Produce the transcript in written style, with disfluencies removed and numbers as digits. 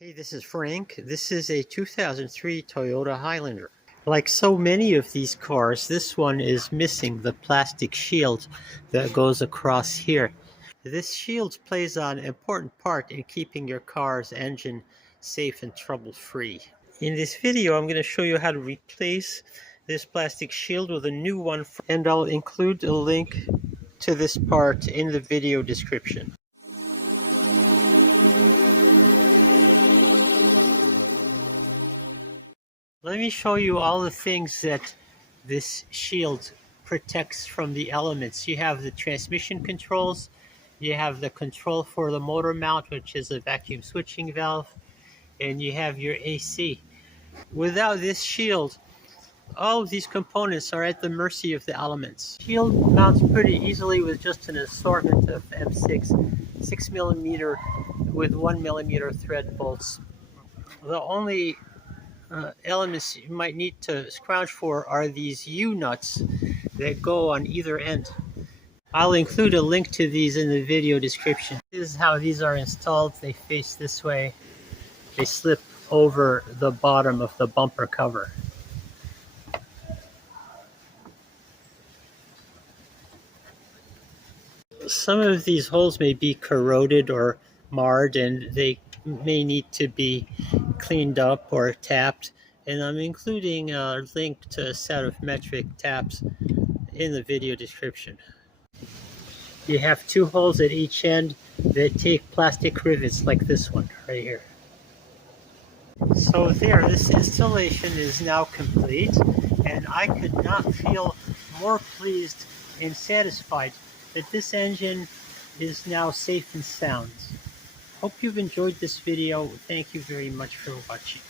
Hey, this is Frank. This is a 2003 Toyota Highlander. Like so many of these cars, this one is missing the plastic shield that goes across here. This shield plays an important part in keeping your car's engine safe and trouble-free. In this video, I'm going to show you how to replace this plastic shield with a new one, and I'll include a link to this part in the video description. Let me show you all the things that this shield protects from the elements. You have the transmission controls, you have the control for the motor mount, which is a vacuum switching valve, and you have your AC. Without this shield, all of these components are at the mercy of the elements. Shield mounts pretty easily with just an assortment of M6 6mm with 1mm thread bolts. The only elements you might need to scrounge for are these U-nuts that go on either end. I'll include a link to these in the video description. This is how these are installed. They face this way. They slip over the bottom of the bumper cover. Some of these holes may be corroded or marred, and they may need to be cleaned up or tapped, and I'm including a link to a set of metric taps in the video description. You have two holes at each end that take plastic rivets like this one right here. So there, this installation is now complete, and I could not feel more pleased and satisfied that this engine is now safe and sound. Hope you've enjoyed this video. Thank you very much for watching.